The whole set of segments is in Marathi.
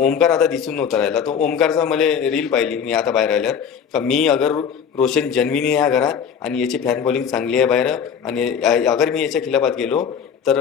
ओमकार आता दिसून नव्हता राहिला. तो ओमकारचा मला रील पाहिली मी आता बाहेर आल्यावर, का मी अगर रोशन जन्मिनी ह्या घरात आणि याची फॅन फॉलोइंग चांगली आहे बाहेर, आणि अगर मी याच्या खिलाफात गेलो तर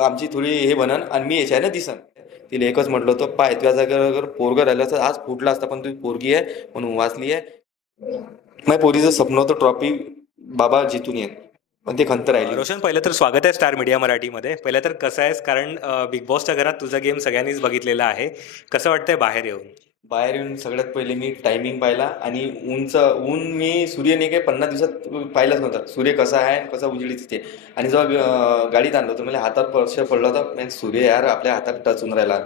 आमची थोडी हे बनन आणि मी याच्यानं दिसन. तिला एकच म्हटलं होतं, पाय तुझ्या जागेवर अगर पोरगं राहिलं तर आज फुटला असता, पण तुझी पोरगी आहे म्हणून वाचली आहे. माझ्या पोरीचं स्वप्न होतं ट्रॉफी बाबा जितून येत, पण ते खंत राहिली. रोशन, पहिलं तर स्वागत आहे स्टार मीडिया मराठीमध्ये. पहिलं तर कसं आहेस, कारण बिग बॉसच्या घरात तुझा गेम सगळ्यांनीच बघितलेला आहे. कसं वाटतंय बाहेर येऊन? बाहेर येऊन सगळ्यात पहिले मी टायमिंग पाहिला, आणि ऊन मी सूर्यने काही 50 दिवसात पाहिलाच नव्हता. सूर्य कसा आहे कसा उजेडीत ते. आणि जेव्हा गाडीत आणलं होतं मला हातात स्पर्श पडला होता, म्हणजे सूर्य यार आपल्या हातात टच होऊन राहिला.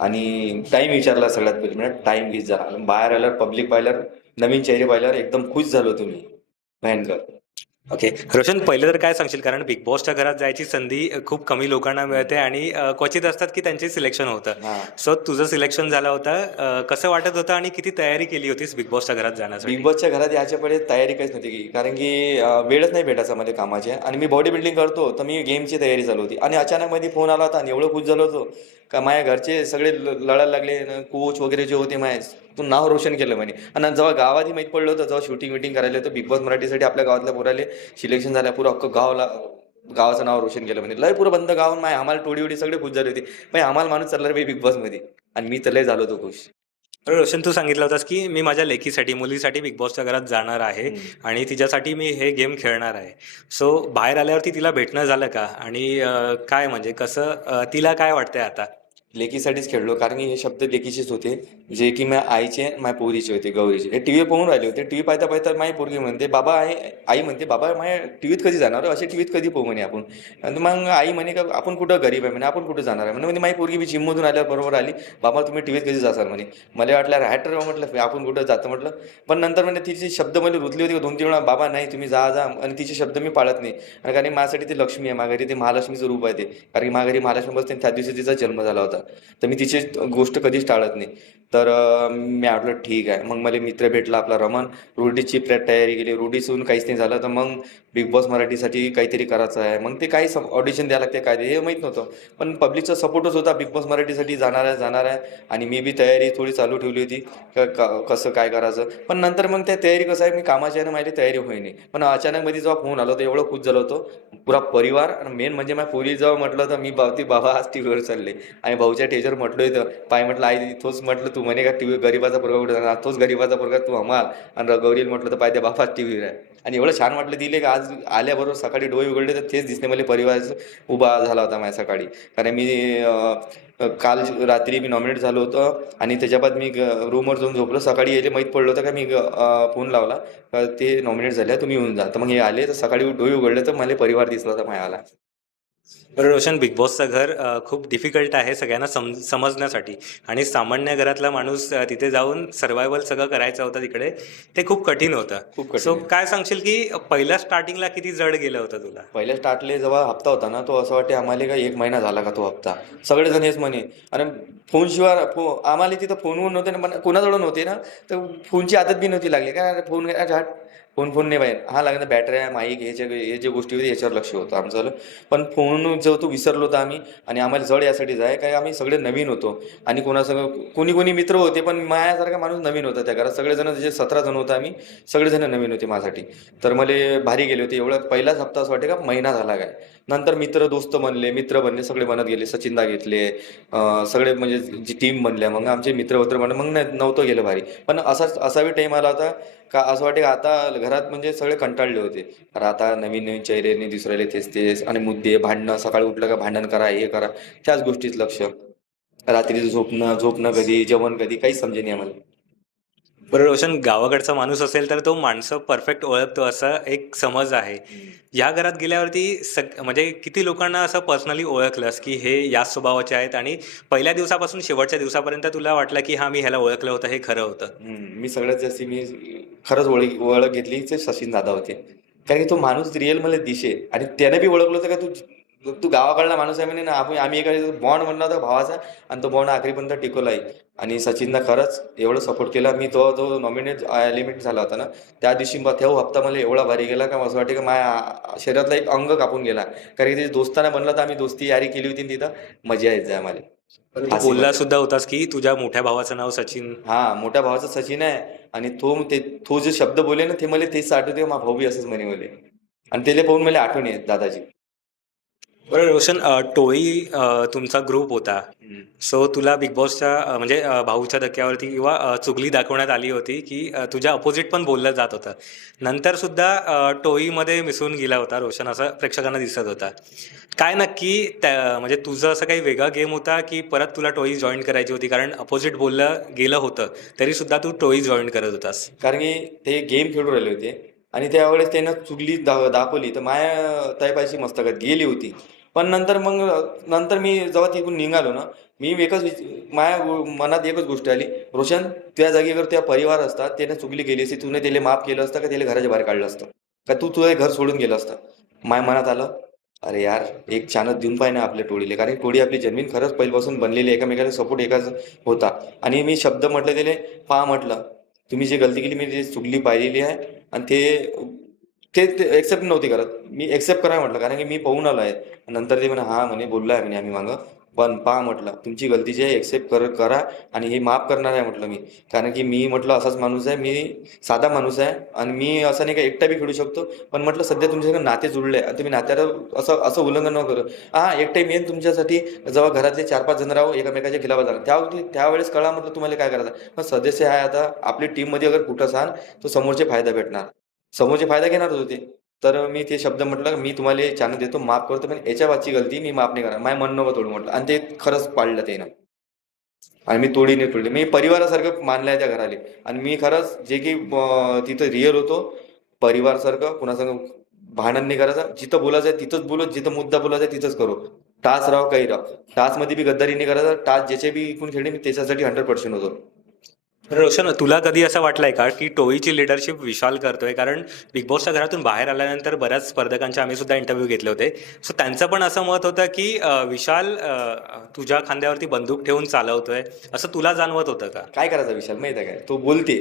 आणि टाईम विचारला सगळ्यात पहिले, म्हणजे टाईम वीज झाला. बाहेर आल्यावर पब्लिक पाहिल्यावर, नवीन चेहरे पाहिल्यावर एकदम खुश झालो तुम्ही, भयंकर. ओके रोशन, पहिलं तर काय सांगशील, कारण बिग बॉसच्या घरात जायची संधी खूप कमी लोकांना मिळते आणि क्वचित असतात की त्यांचे सिलेक्शन होतं. हा, सो तुझं सिलेक्शन झालं होतं. कसं वाटत होतं आणि किती तयारी केली होतीस बिग बॉसच्या घरात जाण्यासाठी? बिग बॉसच्या घरात याच्या पहिले तयारी काहीच नव्हती केली, कारण की वेळच नाही भेटायचा मध्ये कामाचे. आणि मी बॉडी बिल्डिंग करतो, तर मी गेमची तयारी चालू होती. आणि अचानक मध्ये फोन आला होता आणि एवढं खुश झालो होतो का माझ्या घरचे सगळे लढायला लागले. कोच वगैरे जे होते माझे, तू नाव रोशन केलं म्हणे. आणि जेव्हा गावातही माहीत पडलं होतं, जेव्हा शूटिंग विटिंग करायला होतं बिग बॉस मराठीसाठी, आपल्या गावातल्या पोराले सिलेक्शन झाल्या, पुरं अख्खं गावाचं नाव रोशन केलं म्हणे. लय पुरं बंद गाव, माय आम्हाला टोळी वडी सगळे खुश झाले होते. पण आम्हाला माणूस चालला रे बिग बॉसमध्ये, आणि मी तर लय झालो होतो खुश. तर रोशन, तू सांगितलं होतास की मी माझ्या लेकीसाठी, मुलीसाठी बिग बॉसच्या घरात जाणार आहे आणि तिच्यासाठी मी हे गेम खेळणार आहे. सो बाहेर आल्यावरती तिला भेटणं झालं का? आणि काय म्हणजे कसं, तिला काय वाटतंय आता? लेकीसाठीच खेळलो, कारण की हे शब्द लेकीचेच होते, जे की माझ्या आईचे माझ्या पोरीचे होते, गौरीचे. हे टीव्ही पाहून राहिले होते. टीव्ही पाहता पाहता माझी पोरगी म्हणते, बाबा आई म्हणते, बाबा माझ्या टीव्हीत कधी जाणार, असे टीव्हीत कधी पाहू म्हणे आपण. आणि मग आई म्हणे का आपण कुठं गरीब आहे म्हणे, आपण कुठं जाणार आहे म्हणे. म्हणजे माझी पोरगी बी जिममधून आल्यावर बरोबर आली, बाबा तुम्ही टीव्हीत कधी जासाल म्हणे. मला वाटलं रॅटर म्हटलं आपण कुठं जातं म्हटलं. पण नंतर म्हणजे तिची शब्द मला रुतली होती 2-3 वेळा, बाबा नाही तुम्ही जा. आणि तिचे शब्द मी पाळत नाही. आणि कारण माझ्यासाठी ती लक्ष्मी आहे, माझ्या घरी ते महालक्ष्मीचं रूप आहे ते. कारण की माझ्या घरी महालक्ष्मी बसते, त्या दिवशी तिचा जन्म झाला होता. तर मी तिची गोष्ट कधीच टाळत नाही. तर मी म्हटलं ठीक आहे. मग मला मित्र भेटला आपला रमन. रोडीची तयारी केली. रोडीसून काहीच नाही झालं, तर मग बिग बॉस मराठीसाठी काहीतरी करायचं आहे. मग ते काही ऑडिशन द्यायला लागते, काय ते हे माहीत नव्हतं. पण पब्लिकचा सपोर्टच होता, बिग बॉस मराठीसाठी जाणार आहे. आणि मी बी तयारी थोडी चालू ठेवली होती, कसं काय करायचं. पण नंतर मग त्या तयारी कसं आहे, मी कामाची आहे ना, माझी तयारी होईनी. पण अचानक मध्ये जेव्हा फोन आला होता, एवढं खुश झालो होतो. पुरा परिवार, आणि मेन म्हणजे माझ्या पोरी जेव्हा म्हटलं तर मी बाबा आज टीव्हीवर चालले. आणि भाऊच्या टेजर म्हटलं होतं, पाय म्हटलं आई तोच म्हटलं तू म्हणे का टीव्ही गरीबाचा पोरगा कुठे जाणार, तोच गरीबाचा पोरगा तू हमाल. आणि गौरीला म्हटलं तर पाय त्या बापाच टीव्हीवर आहे. आणि एवढं छान वाटलं दिले का आज आल्याबरोबर सकाळी डोळे उघडले तर तेच दिसले मला, परिवाराचं उभा झाला होता माझ्या सकाळी. कारण मी काल रात्री मी नॉमिनेट झालो होतं, आणि त्याच्या बाद मी रूमवर जाऊन झोपलो. सकाळी यायला माहीत पडलं होतं का मी फोन लावला ते नॉमिनेट झाले, तुम्ही येऊन जा. तर मग हे आले, तर सकाळी डोळे उघडले तर मला परिवार दिसला होता माझ्या आला. बरं रोशन, बिग बॉसचं घर खूप डिफिकल्ट आहे सगळ्यांना समजण्यासाठी. आणि सामान्य घरातला माणूस तिथे जाऊन सर्वायवल सगळं करायचं होतं तिकडे, ते खूप कठीण होतं. खूप कठीण सो आहे. काय सांगशील की पहिल्या स्टार्टिंगला किती जड गेलं होतं तुला? पहिल्या स्टार्टले जेव्हा हप्ता होता ना, तो असं वाटते आम्हाला का 1 महिना झाला का तो हप्ता. सगळेजण हेच म्हणे. आणि फोनशिवाय आम्हाला तिथं फोनवर नव्हते ना, पण कोणाजवळ नव्हते ना, तर फोनची आदत बी नव्हती लागली. काय फोन फोन नाही पाहिजे, हा लागला बॅटऱ्या माईक हे जे गोष्टी होती याच्यावर लक्ष होतं आमचं. पण फोन जो तो विसरलो होतो आम्ही. आणि आम्हाला जड यासाठीच आहे काय, आम्ही सगळे नवीन होतो. आणि कोणासंग कोणी मित्र होते, पण माझ्यासारखा माणूस नवीन होता त्या घरात. सगळेजण जे 17 जण होतं आम्ही, सगळेजण नवीन होते माझ्यासाठी. तर मला भारी गेले होते. एवढं पहिलाच हप्ता असं वाटे का महिना झाला काय. नंतर मित्र बनले, सगळे बनत गेले. सचिनदा घेतले, सगळे म्हणजे जी टीम बनल्या, मग आमचे मित्र बनले. मग नव्हतं गेलं भारी. पण असा बी टाईम आला होता का असं वाटे आता घरात म्हणजे सगळे कंटाळले होते. तर आता नवीन नवीन चेहरे दिसू राहिले, तेच आणि मुद्दे भांडणं, सकाळी उठलं का भांडण करा, हे करा, त्याच गोष्टीत लक्ष. रात्री झोपणं कधी, जेवण कधी, काहीच समजे नाही आम्हाला. बरं रोशन, गावाकडचा माणूस असेल तर तो माणसं परफेक्ट ओळखतो असा एक समज आहे. या घरात गेल्यावरती म्हणजे किती लोकांना असं पर्सनली ओळखलंस की हे याच स्वभावाचे आहेत, आणि पहिल्या दिवसापासून शेवटच्या दिवसापर्यंत तुला वाटलं की हा मी ह्याला ओळखलं होतं, हे खरं होतं? मी सगळ्यात जास्ती मी खरंच ओळख घेतली ते सचिन दादा होते. कारण की तो माणूस रिअल मला दिसे, आणि त्याने बी ओळखलं होतं का तू तू गावाकडला माणूस आहे म्हणे ना. आम्ही एका बॉन्ड म्हणला होता भावाचा, आणि तो बॉन्ड आखरीपर्यंत टिकवलाय. आणि सचिनला खरंच एवढं सपोर्ट केला. मी तो जो नॉमिनेट एलिमेंट झाला होता ना, त्या दिवशी तेव्हा हप्ता मला एवढा भारी गेला का असं वाटतं का माझ्या शरीरातला एक अंग कापून गेला. कारण की ते दोस्ताना बनला, तर आम्ही दोस्ती यारी केली होती तिथं, मजा येत जाय आम्हाला. तू हास्य बोलला मजाक. सुद्धा होतास की तुझ्या मोठ्या भावाचं नाव सचिन. हा, मोठ्या भावाचा सचिन आहे. आणि तो जे शब्द बोले ना, ते मला तेच आठवते, माझा भाऊ बी असंच म्हणे मले. आणि त्याला पाहून मला आठवण येत दादाची. बरं रोशन, टोळी तुमचा ग्रुप होता. हम्म. सो तुला बिग बॉसच्या म्हणजे भाऊच्या धक्क्यावरती किंवा चुगली दाखवण्यात आली होती की तुझ्या अपोजिट पण बोललं जात होतं. नंतर सुद्धा टोळीमध्ये मिसळून गेला होता रोशन, असं प्रेक्षकांना दिसत होता. काय नक्की म्हणजे तुझं असं काही वेगळा गेम होता की परत तुला टोळी जॉईन करायची होती, कारण अपोजिट बोललं गेलं होतं तरी सुद्धा तू टोळी जॉईन करत होतास? कारण की ते गेम खेळून राहिले होते आणि त्यावेळेस त्यानं चुगली दाखवली तर माया तळपायची मस्तकात गेली होती. पण नंतर मी जेव्हा तिकडून निघालो ना, मी मनात एकच गोष्ट आली, रोशन, त्या जागेवर त्या परिवार असतात, त्याने चुगली केली असती, तुने त्याला माफ केलं असतं का त्याला घराच्या बाहेर काढलं असतं, का तू तुझं घर सोडून गेलं असतं? माया मनात आलं, अरे यार, एक चानस देऊन पाहिजे ना आपल्या टोळीला, कारण टोळी आपली जन्मीन खरंच पहिल्यापासून बनलेली, एकामेकाला सपोर्ट एकाच होता. आणि मी शब्द म्हटलं त्याने, पहा म्हटलं, तुम्ही जी गलती केली मी ती चुगली पाहिलेली आहे. आणि ते एक्सेप्ट नव्हती करत, मी एक्सेप्ट करा म्हटलं, कारण की मी पाहून आलो आहे. नंतर ते म्हणे, हा म्हणे बोललो आहे म्हणे आम्ही मागं, पण पहा म्हटलं तुमची गलती जी आहे एक्सेप्ट करा, आणि हे माफ करणार आहे म्हटलं मी. कारण की मी म्हटलं असाच माणूस आहे, मी साधा माणूस आहे, आणि मी असं नाही का एकटा बी खेळू शकतो. पण म्हटलं सध्या तुमच्याकडे नाते जुळले आणि तुम्ही नात्याला असं असं उल्लंघन न करू. हा, एकटे मी तुमच्यासाठी जेव्हा घरातले 4-5 जण राहू एकामेकाच्या खिलाफत झाला त्यावेळेस कळा म्हटलं तुम्हाला काय करायचं. पण सदस्य आहे आता आपली टीममध्ये, अगर कुठं असाल तर समोरचे फायदा भेटणार, समोरचे फायदा घेणारच होते. तर मी ते शब्द म्हटलं, मी तुम्हाला चान्स देतो, माफ करतो, पण याच्या वाची गलती मी माफ नाही करणार, माझ्या मन नको तोडू म्हटलं. आणि ते खरंच पाळलं त्यानं, आणि मी तोडीने तोडले, मी परिवारासारखं मानलं आहे त्या घराले. आणि मी खरंच जे की तिथं रिअल होतो, परिवारासारखं कुणासंग भांडण नाही करायचं, जिथं बोलायचं आहे तिथंच बोलत, जिथं मुद्दा बोलायचा आहे तिथंच करू. टास राव काही राव, टासमध्ये बी गद्दारी नाही करायचं, टास ज्याचे बी इकून खेळले मी त्याच्यासाठी 100% होतो. रोशन, तुला कधी असं वाटलंय का की टोळीची लिडरशिप विशाल करतोय? कारण बिग बॉसच्या घरातून बाहेर आल्यानंतर बऱ्याच स्पर्धकांचे आम्ही सुद्धा इंटरव्ह्यू घेतले होते. सो त्यांचं पण असं मत होतं की विशाल तुझ्या खांद्यावरती बंदूक ठेवून चालवतोय, असं तुला जाणवत होतं का? काय करायचा विशाल माहिती आहे काय, तो बोलते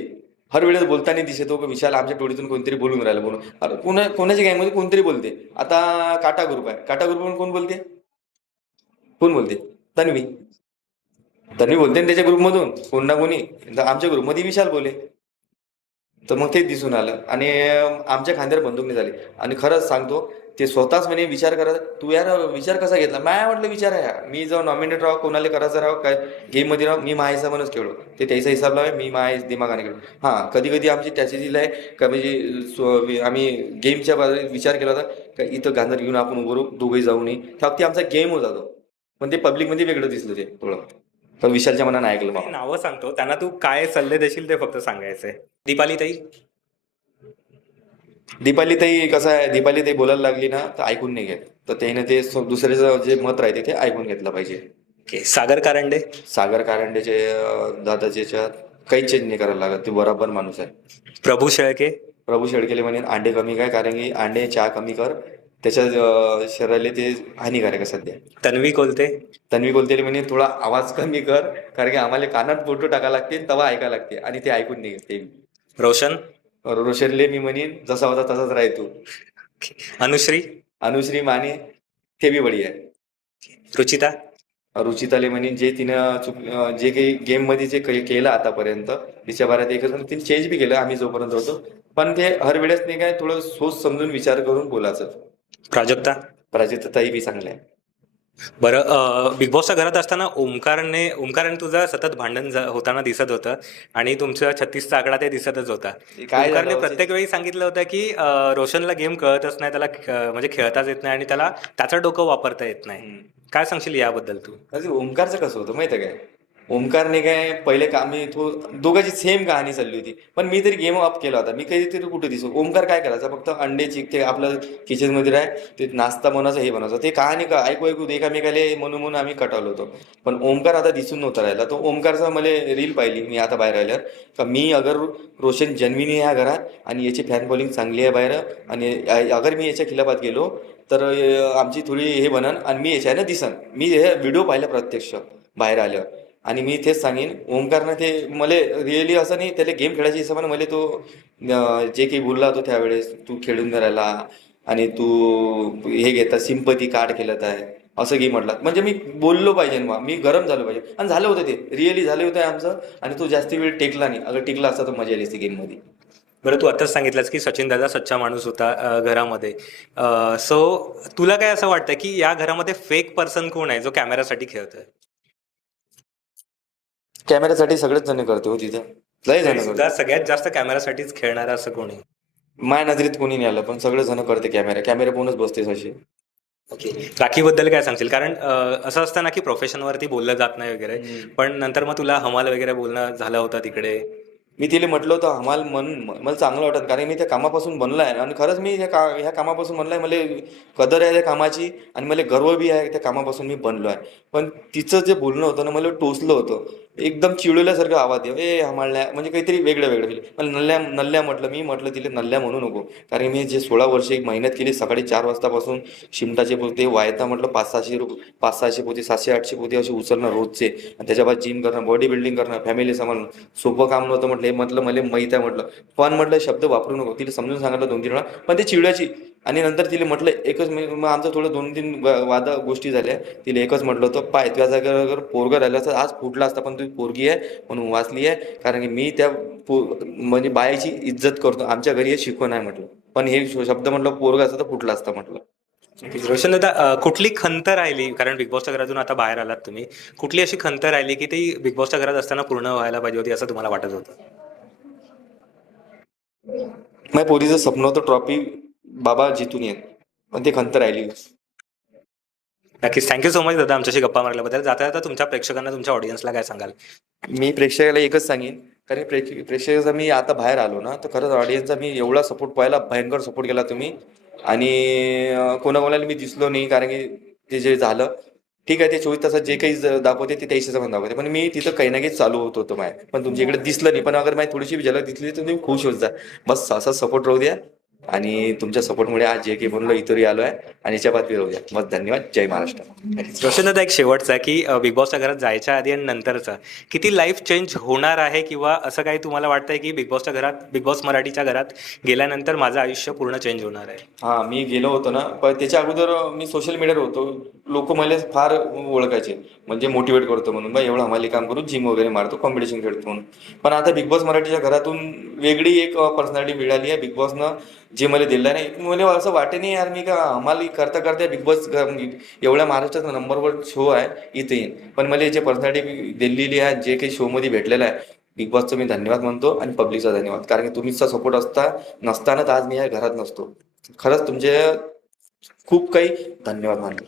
हर वेळेस बोलताना दिसतो का विशाल आमच्या टोळीतून कोणतरी बोलून राहिला म्हणून. अरे कोणाच्या गँगमध्ये कोणतरी बोलते. आता काटा ग्रुप आहे, काटा ग्रुप कोण बोलते, कोण बोलते? तन्वी. तन्वी बोलते ना त्याच्या ग्रुपमधून कोण ना कोणी. तर आमच्या ग्रुपमध्ये विशाल बोले, तर मग तेच दिसून आलं. आणि आमच्या खांद्यावर बंदूक नाही झाली. आणि खरंच सांगतो, ते स्वतःच म्हणे विचार करा, तू यार विचार कसा घेतला. माया म्हटलं विचार आहे हा. मी जेव्हा नॉमिनेट राहो, कोणाला करायचं राहो, काय गेममध्ये राहो, मी माझ्या हिसाबानंच खेळलो. ते त्याचा हिसाब लावे, मी माझ्या दिमागाने खेळलो. हां, कधी कधी आमची त्याची दिलं आहे का, म्हणजे आम्ही गेमच्या बाबतीत विचार केला होता का इथं गांधर घेऊन आपण उभं राहू, दोघे जाऊ नये, फक्त आमचा गेम होता तो. पण ते पब्लिकमध्ये वेगळं दिसलं ते थोडं. तर विशालच्या मनानं ऐकलं मी बाबा. नावं सांगतो, त्यांना तू काय सल्ले देशील ते फक्त सांगायचंय. दीपाली ताई. दीपाली ताई कसं आहे, दीपाली ताई बोलायला लागली ना तर ऐकून नाही घेत. तर त्याने ते दुसऱ्याचं जे मत राहते ते ऐकून घेतलं पाहिजे. ओके. सागर कारंडे. सागर कारंडेचे दादाच्या याच्यात काहीच चेंज नाही करायला लागत, ते बरोबर माणूस आहे. प्रभू शेळके. प्रभू शेडकेले म्हणे अंडे कमी काय, कारण की अंडे चहा कमी कर, त्याच्या शरीराला ते हानिकारक आहे सध्या. तन्वी कोलते. तन्वी बोलते म्हणे थोडा आवाज कमी कर, कारण की आम्हाला कानात फोटो टाकायला लागते तेव्हा ऐकायला लागते, आणि ते ऐकून नाही घेत ते. रोशन. रोशनले मी म्हणेन जसा होता तसाच राह तू. अनुश्री. अनुश्री माने, ते बी बढिया आहे. रुचिता. रुचिताले म्हणेन जे तिनं जे काही गेममध्ये जे काही केलं आतापर्यंत, तिच्या बाऱ्यात एकच तिने चेंज बी केलं आम्ही जोपर्यंत होतो. पण ते हर वेळेस नाही काय, थोडं सोच समजून विचार करून बोलायचं. प्राजक्ता. प्राजक्ताताई बी चांगल्या आहे. बरं, बिग बॉसच्या घरात असताना ओमकारने तुझं सतत भांडण होताना दिसत होतं, आणि तुमचा 36चा आकडा ते दिसतच होता. ते काय ओमकारने झालं प्रत्येक वेळी सांगितलं होतं की रोशनला गेम कळतच नाही, त्याला म्हणजे खेळताच येत नाही, आणि त्याला त्याचं डोकं वापरता येत नाही. काय सांगशील याबद्दल तू? अरे ओमकारचं कसं होतं माहिती आहे काय, ओमकारने काय पहिले का मी तो दोघांची सेम कहाणी चालली होती, पण मी तरी गेम अप केला होता. मी कधीतरी कुठे दिसू, ओमकार काय करायचा, फक्त अंड्याची ते आपलं किचनमध्ये राह, ते नाश्ता बनवायचं हे बनवायचं, ते कहाणी का ऐकू ऐकू एकामेकाले म्हणून आम्ही कटावलो होतो. पण ओमकार आता दिसून नव्हता राहिला. तो ओमकारचा मला रील पाहिली मी आता बाहेर आल्यावर, का मी अगर रोशन जन्मिनी ह्या घरात, आणि याची फॅन फॉलोइंग चांगली आहे बाहेर, आणि अगर मी याच्या खिलाफात गेलो तर आमची थोडी हे बनन, आणि मी याच्यानं दिसन. मी हे व्हिडिओ पाहिला प्रत्यक्ष बाहेर आल्यावर, आणि मी तेच सांगेन ओमकारनं ते मला रिअली असं नाही, त्याला गेम खेळायच्या हिशोबाने मला तो जे काही बोलला होतो त्यावेळेस, तू खेळून राहिला आणि तू हे घेता सिंपती कार्ड खेळत आहे, असं की म्हटलं म्हणजे मी बोललो पाहिजे बा, मी गरम झालो पाहिजे, आणि झालं होतं ते रिअली झालं होतं आमचं. आणि तो जास्ती वेळ टेकला नाही, अगर टिकला असता तर मजा आली असती गेममध्ये. बरं, तू आताच सांगितलंस की सचिन दादा सच्चा माणूस होता घरामध्ये. सो तुला काय असं वाटतं की या घरामध्ये फेक पर्सन कोण आहे जो कॅमेरासाठी खेळतोय? कॅमेऱ्यासाठी सगळेच जण करते हो तिथं, लय तरी जण सुद्धा करते. सगळ्यात जास्त कॅमेरासाठीच खेळणारा असं कोणी? माझ्या नजरेत कोणी नाही आलं, पण सगळे जण करते कॅमेरा पाहूनच बसते असे. ओके. राखीबद्दल काय सांगशील? कारण असं असतं ना की प्रोफेशनवरती बोललं जात नाही वगैरे, पण नंतर मग तुला हमाल वगैरे बोलणं झालं होतं तिकडे. मी तिला म्हटलं होतं आम्हाला मला चांगलं वाटत, कारण मी त्या कामापासून बनलाय, आणि खरंच मी ह्या कामापासून बनलाय. मला कदर आहे त्या कामाची, आणि मला गर्व बी आहे त्या कामापासून मी बनलो आहे. पण तिचं जे बोलणं होतं ना, मला टोचलं होतं. एकदम चिडवल्यासारखं आवाज येऊ ए हमालल्या, म्हणजे काहीतरी वेगळं वेगळं केलं. मला नल्ल्या नल्ल्या म्हटलं, मी म्हटलं तिला नल्ल्या म्हणू नको, कारण मी जे 16 वर्ष एक मेहनत केली, सकाळी 4 वाजतापासून शिमटाचे पोते वायता म्हटलं 500-600 पोते, 700-800 पोते असे उचलणं रोजचे, आणि त्याच्या बाद जिम करणं, बॉडी बिल्डिंग करणं, फॅमिली सांभाळणं सोपं काम नव्हतं. म्हटलं हे म्हटलं मला माहीत आहे म्हटलं, पण म्हटलं शब्द वापरू नको. तिला समजून सांगितलं 2-3 वेळा, पण ते चिडायची. आणि नंतर तिला म्हटलं एकच मग आमचं थोडं 2-3 वाद गोष्टी झाल्या. तिला एकच म्हटलं होतं, पाय तुझ्या जागेवर अगर पोरगा राहिला असता आज फुटला असता, पण तू पोरगी आहे म्हणून वाचली आहे, कारण की मी त्या म्हणजे बायाची इज्जत करतो, आमच्या घरी हे शिकवण आहे म्हटलं. पण हे शब्द म्हटलं पोरगा असता तर फुटला असता म्हटलं. रोशन दादा, कुठली खंत राहिली, कारण बिग बॉसच्या घरातून आता बाहेर आलात तुम्ही, कुठली अशी खंत राहिली की ती बिग बॉसच्या घरात असताना पूर्ण व्हायला पाहिजे होती असं तुम्हाला वाटत होतं? माझ्या पोरीचं स्वप्न होतं ट्रॉफी बाबा जितून येत, पण ते खंत राहिली. नक्कीच. थँक्यू सो मच दादा आमच्याशी गप्पा मारल्याबद्दल. जाता जाता तुमच्या प्रेक्षकांना, तुमच्या ऑडियन्सला काय सांगाल? मी प्रेक्षकाला एकच सांगेन, कारण प्रेक्षकाचा मी आता बाहेर आलो ना, तर खरंच ऑडियन्सचा मी एवढा सपोर्ट पाहिला, भयंकर सपोर्ट केला तुम्ही. आणि कोणाकोणाला मी दिसलो नाही, कारण की ते जे झालं ठीक आहे, ते 24 तासात जे काही दाखवते ते 23 पण दाखवते, पण मी तिथं काही ना काही चालू होतं माझ्या, पण तुमच्या इकडे दिसलं नाही. पण अगर माझी थोडीशी झलक दिसली तर तुम्ही खुश होत जा. बस असा सपोर्ट राहू द्या, आणि तुमच्या सपोर्टमुळे आज जे काही बनलो इथंही आलो आहे, आणि याच्या बातमी राहू द्या. बस धन्यवाद. जय महाराष्ट्र. रोशन दादा, एक शेवटचा की बिग बॉसच्या घरात जायच्या आधी आणि नंतरचा किती लाईफ चेंज होणार आहे, किंवा असं काही तुम्हाला वाटतंय की बिग बॉसच्या घरात, बिग बॉस मराठीच्या घरात गेल्यानंतर माझं आयुष्य पूर्ण चेंज होणार आहे? हां, मी गेलो होतो ना, पण त्याच्या अगोदर मी सोशल मीडियावर होतो. लोक मला फार ओळखायचे, म्हणजे मोटिवेट करतो म्हणून, बा एवढं आम्हाला काम करून जिम वगैरे मारतो, कॉम्पिटिशन खेळतो म्हणून. पण आता बिग बॉस मराठीच्या घरातून वेगळी एक पर्सनॅलिटी मिळाली आहे. बिग बॉसनं जे मला दिलं नाही, मला असं वाटे नाही यार, मी का आम्हाला करता करता बिग बॉस एवढ्या महाराष्ट्राचा नंबर 1 शो आहे इथे येईन. पण मला जे पर्सनॅलिटी दिलेली आहे, जे काही शोमध्ये भेटलेलं आहे, बिग बॉसचं मी धन्यवाद म्हणतो, आणि पब्लिकचा धन्यवाद, कारण की तुम्हीचा सपोर्ट नसताना तर आज मी या घरात नसतो. खरंच तुमचे खूप काही धन्यवाद मानतो.